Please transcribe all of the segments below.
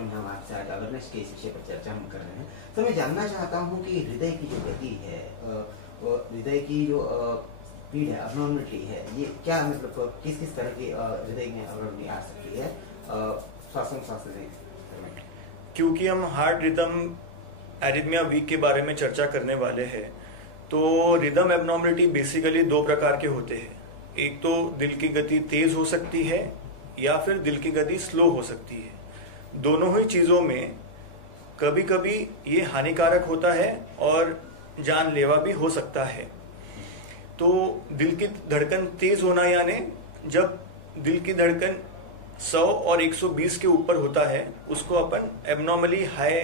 में हम आपसे आज अवेयरनेस के इस विषय पर चर्चा हम कर रहे हैं। तो मैं जानना चाहता हूँ कि हृदय की जो गति है, हृदय की जो स्पीड है, अबनॉर्मलिटी है, ये क्या मतलब किस किस तरह की हृदय में अबनॉर्मलिटी आ सकती है श्वासोच्छ्वास में? क्योंकि हम हार्ट रिदम एरिथमिया वीक के बारे में चर्चा करने वाले हैं, तो रिदम एबनॉर्मलिटी बेसिकली दो प्रकार के होते हैं। एक तो दिल की गति तेज हो सकती है या फिर दिल की गति स्लो हो सकती है। दोनों ही चीजों में कभी कभी ये हानिकारक होता है और जानलेवा भी हो सकता है। तो दिल की धड़कन तेज होना यानी जब दिल की धड़कन 100 और 120 के ऊपर होता है उसको अपन एबनॉर्मली हाई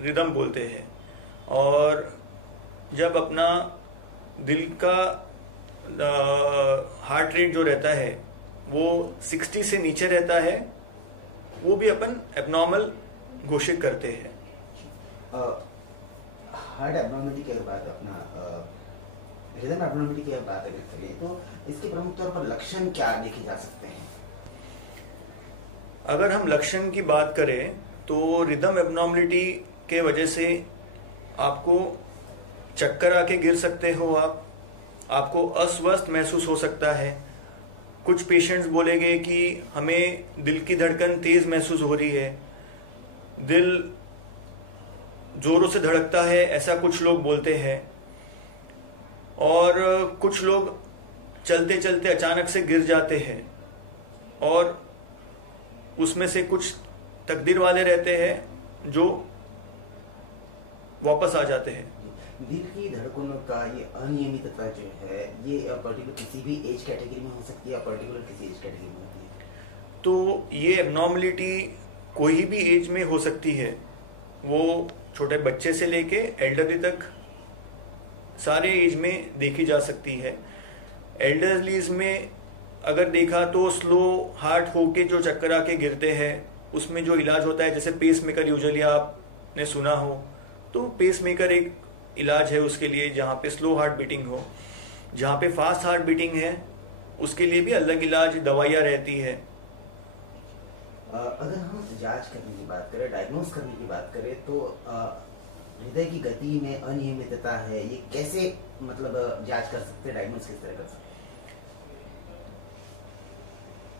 रिदम बोलते हैं। और जब अपना दिल का हार्ट रेट जो रहता है वो 60 से नीचे रहता है, वो भी अपन एबनॉर्मल घोषित करते हैं। हार्ट एबनॉर्मलिटी की अगर बात अपना रिदम एबनॉर्मलिटी की बात अगर करें तो इसके प्रमुख तौर पर लक्षण क्या देखे जा सकते हैं? अगर हम लक्षण की बात करें तो रिदम एबनॉर्मलिटी के वजह से आपको चक्कर आके गिर सकते हो, आपको अस्वस्थ महसूस हो सकता है। कुछ पेशेंट्स बोलेंगे कि हमें दिल की धड़कन तेज महसूस हो रही है, दिल जोरों से धड़कता है, ऐसा कुछ लोग बोलते हैं। और कुछ लोग चलते चलते अचानक से गिर जाते हैं और उसमें से कुछ तकदीर वाले रहते हैं जो वापस आ जाते हैं। दिल की धड़कनों का ये अनियमितता जो है ये पर्टिकुलर किसी भी एज कैटेगरी में हो सकती है या पर्टिकुलर किसी एज कैटेगरी में होती है? तो ये एबनॉर्मलिटी कोई भी एज में हो सकती है, वो छोटे बच्चे से लेके एल्डरली तक सारे एज में देखी जा सकती है। एल्डरलीज में अगर देखा तो स्लो हार्ट होके जो चक्कर आके गिरते हैं उसमें जो इलाज होता है, जैसे पेस मेकर यूजुअली आपने सुना हो, तो पेस मेकर एक इलाज है उसके लिए जहाँ पे स्लो हार्ट बीटिंग हो। जहाँ पे फास्ट हार्ट बीटिंग है उसके लिए भी अलग इलाज दवाइयाँ रहती है। अगर हम जांच करने की बात करें, डायग्नोज करने की बात करें तो हृदय की गति में अनियमितता है, ये कैसे मतलब जांच कर सकते हैं, डायग्नोज किस तरह कर सकते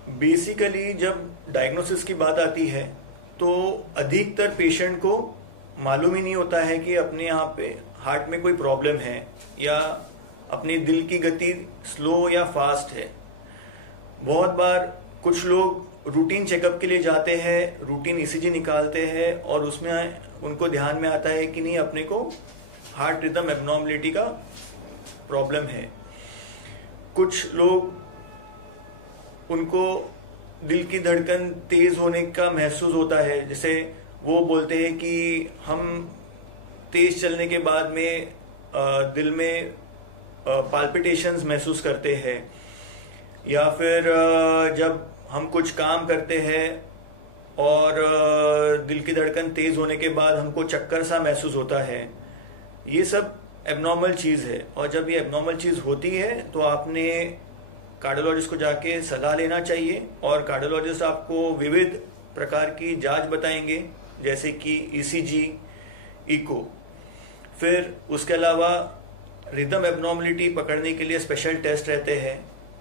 हैं? बेसिकली जब डायग्नोसिस की बात आती है तो अधिकतर पेशेंट को मालूम ही नहीं होता है कि अपने यहाँ पे हार्ट में कोई प्रॉब्लम है या अपनी दिल की गति स्लो या फास्ट है। बहुत बार कुछ लोग रूटीन चेकअप के लिए जाते हैं, रूटीन ईसीजी निकालते हैं और उसमें उनको ध्यान में आता है कि नहीं अपने को हार्ट रिदम एबनॉर्मलिटी का प्रॉब्लम है। कुछ लोग उनको दिल की धड़कन तेज होने का महसूस होता है, जैसे वो बोलते हैं कि हम तेज चलने के बाद में दिल में पाल्पिटेशंस महसूस करते हैं, या फिर जब हम कुछ काम करते हैं और दिल की धड़कन तेज होने के बाद हमको चक्कर सा महसूस होता है। ये सब एबनॉर्मल चीज है और जब ये एबनॉर्मल चीज होती है तो आपने कार्डियोलॉजिस्ट को जाके सलाह लेना चाहिए और कार्डियोलॉजिस्ट आपको विविध प्रकार की जांच बताएंगे, जैसे कि ईसीजी, इको। फिर उसके अलावा रिदम एबनॉर्मलिटी पकड़ने के लिए स्पेशल टेस्ट रहते हैं,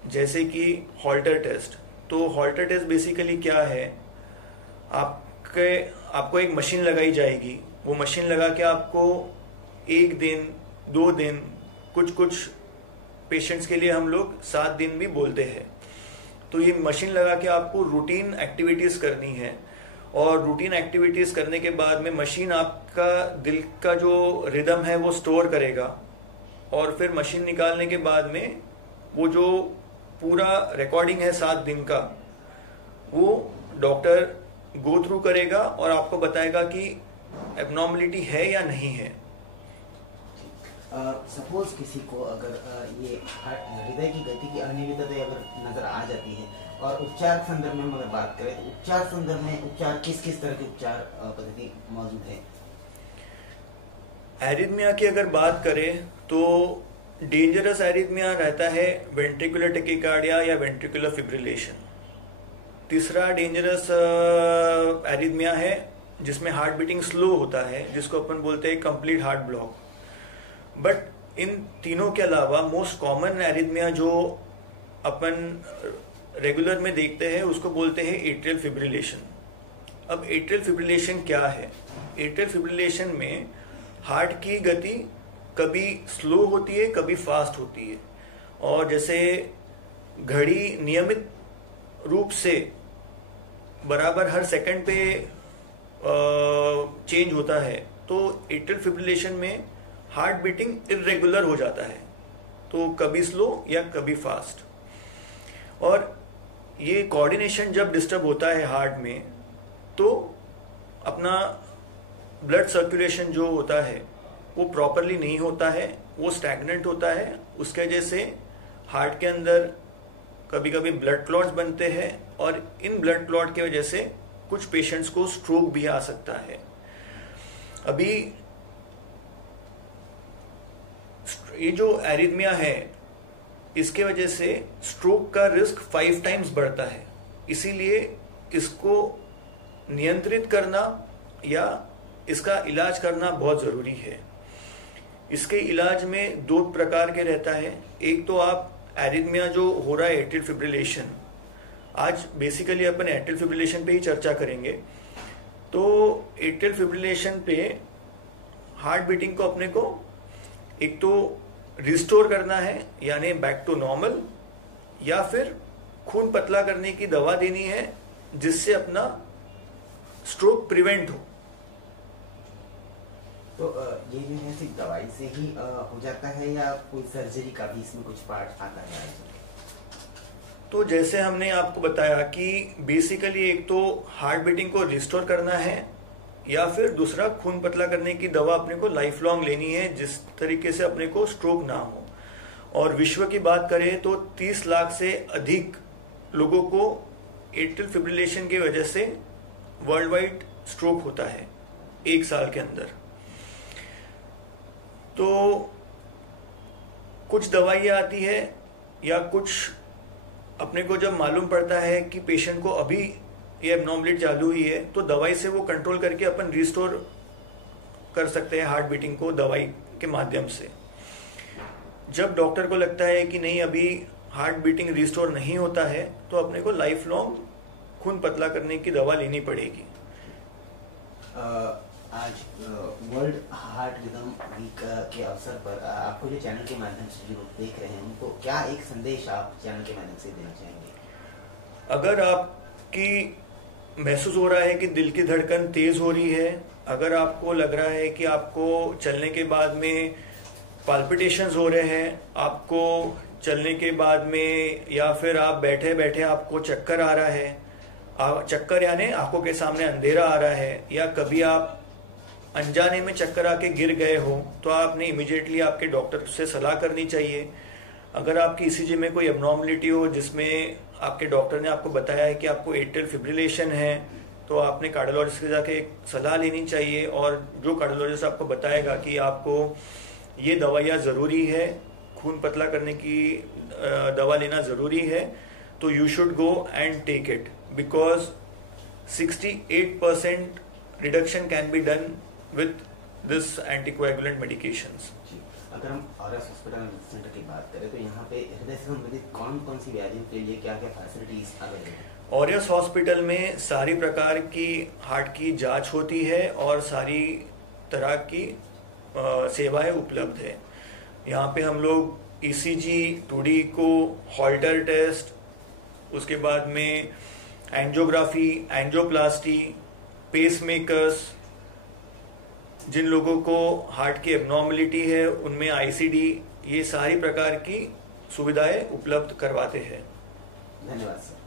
जैसे कि हॉल्टर टेस्ट। तो हॉल्टर टेस्ट बेसिकली क्या है, आपको एक मशीन लगाई जाएगी, वो मशीन लगा के आपको 1 दिन 2 दिन, कुछ पेशेंट्स के लिए हम लोग 7 दिन भी बोलते हैं। तो ये मशीन लगा के आपको रूटीन एक्टिविटीज करनी है और रूटीन एक्टिविटीज करने के बाद में मशीन आपका दिल का जो रिदम है वो स्टोर करेगा और फिर मशीन निकालने के बाद में वो जो पूरा रिकॉर्डिंग है 7 दिन का, वो डॉक्टर गो थ्रू करेगा और आपको बताएगा कि एबनॉर्मलिटी है या नहीं है। सपोज किसी को अगर ये हृदय की गति की अनियमितता अगर नजर आ जाती है और उपचार के संदर्भ में हम अगर बात करें तो उपचार संदर्भ में उपचार किस किस तरह की उपचार पद्धति मौजूद है? एरिथमिया की अगर बात करें तो डेंजरस एरिथमिया रहता है वेंट्रिकुलर टेकिकार्डिया या वेंट्रिकुलर फिब्रिलेशन। तीसरा डेंजरस एरिथमिया है जिसमें हार्ट बीटिंग स्लो होता है, जिसको अपन बोलते हैं complete heart block. But in तीनों के अलावा मोस्ट कॉमन एरिथमिया जो अपन रेगुलर में देखते हैं उसको बोलते हैं एट्रियल फिब्रिलेशन। अब एट्रियल फिब्रिलेशन क्या है? एट्रियल फिब्रिलेशन में हार्ट की गति कभी स्लो होती है, कभी फास्ट होती है, और जैसे घड़ी नियमित रूप से बराबर हर सेकंड पे चेंज होता है, तो एट्रियल फिब्रिलेशन में हार्ट बीटिंग इरेगुलर हो जाता है, तो कभी स्लो या कभी फास्ट। और ये कोऑर्डिनेशन जब डिस्टर्ब होता है हार्ट में, तो अपना ब्लड सर्कुलेशन जो होता है वो प्रॉपरली नहीं होता है, वो स्टैग्नेंट होता है। उसके वजह से हार्ट के अंदर कभी कभी ब्लड क्लॉट्स बनते हैं, और इन ब्लड क्लॉट की वजह से कुछ पेशेंट्स को स्ट्रोक भी आ सकता है। अभी ये जो एरिथमिया है, इसके वजह से स्ट्रोक का रिस्क 5 टाइम्स बढ़ता है। इसीलिए इसको नियंत्रित करना या इसका इलाज करना बहुत जरूरी है। इसके इलाज में 2 प्रकार के रहता है। एक तो आप एरिथमिया जो हो रहा है एट्रियल फिब्रिलेशन, आज बेसिकली अपन एट्रियल फिब्रिलेशन पे ही चर्चा करेंगे। तो एट्रियल फिब्रिलेशन पे हार्ट बीटिंग को अपने को एक तो रिस्टोर करना है, यानी बैक टू नॉर्मल, या फिर खून पतला करने की दवा देनी है जिससे अपना स्ट्रोक प्रिवेंट हो। तो ये जो है सिर्फ दवाई से ही हो जाता है या कोई सर्जरी का भी इसमें कुछ पार्ट आता है? तो जैसे हमने आपको बताया कि बेसिकली एक तो हार्ट बीटिंग को रिस्टोर करना है, या फिर दूसरा खून पतला करने की दवा अपने को लाइफ लॉन्ग लेनी है, जिस तरीके से अपने को स्ट्रोक ना हो। और विश्व की बात करें तो 30 लाख से अधिक लोगों को एट्रियल फिब्रिलेशन की वजह से वर्ल्ड वाइड स्ट्रोक होता है 1 साल के अंदर। तो कुछ दवाइयाँ आती है, या कुछ अपने को जब मालूम पड़ता है कि पेशेंट को अभी ये एब्नॉर्मलिटी चालू हुई है, तो दवाई से वो कंट्रोल करके अपन रिस्टोर कर सकते हैं हार्ट बीटिंग को दवाई के माध्यम से। जब डॉक्टर को लगता है कि नहीं अभी हार्ट बीटिंग रिस्टोर नहीं होता है, तो अपने को लाइफ लॉन्ग खून पतला करने की दवा लेनी पड़ेगी। आज वर्ल्ड हार्ट रिदम वीक के अवसर पर आपको जो चैनल के माध्यम से जो देख रहे हैं उनको क्या एक संदेश आप चैनल के माध्यम से देना चाहेंगे? अगर आपकी महसूस हो रहा है कि दिल की धड़कन तेज हो रही है, अगर आपको लग रहा है कि आपको चलने के बाद में पाल्पिटेशंस हो रहे हैं, आपको चलने के बाद में, या फिर आप बैठे बैठे आपको चक्कर आ रहा है, चक्कर यानी आंखों के सामने अंधेरा आ रहा है, या कभी आप अनजाने में चक्कर आके गिर गए हो, तो आपने इमीडिएटली आपके डॉक्टर से सलाह करनी चाहिए। अगर आपकी ईसीजी में कोई एब्नॉर्मलिटी हो जिसमें आपके डॉक्टर ने आपको बताया है कि आपको एट्रियल फिब्रिलेशन है, तो आपने कार्डियोलॉजिस्ट से जाके सलाह लेनी चाहिए, और जो कार्डियोलॉजिस्ट आपको बताएगा कि आपको ये दवाइयाँ ज़रूरी है, खून पतला करने की दवा लेना ज़रूरी है, तो you should go and take it, because 68% reduction can be done with this anticoagulant medications। अगर हम ऑरियस हॉस्पिटल सेंटर की बात करें तो यहाँ पे हृदय से संबंधित कौन कौन सी बीमारियों के लिए क्या क्या फैसिलिटीज अवेलेबल है? ऑरियस हॉस्पिटल में सारी प्रकार की हार्ट की जांच होती है और सारी तरह की सेवाएं उपलब्ध है। यहाँ पे हम लोग ईसीजी, 2D को, हॉल्टर टेस्ट, उसके बाद में एंजियोग्राफी, एंजियोप्लास्टी, पेसमेकर्स, जिन लोगों को हार्ट की एब्नॉर्मलिटी है उनमें आईसीडी, ये सारी प्रकार की सुविधाएं उपलब्ध करवाते हैं। धन्यवाद सर।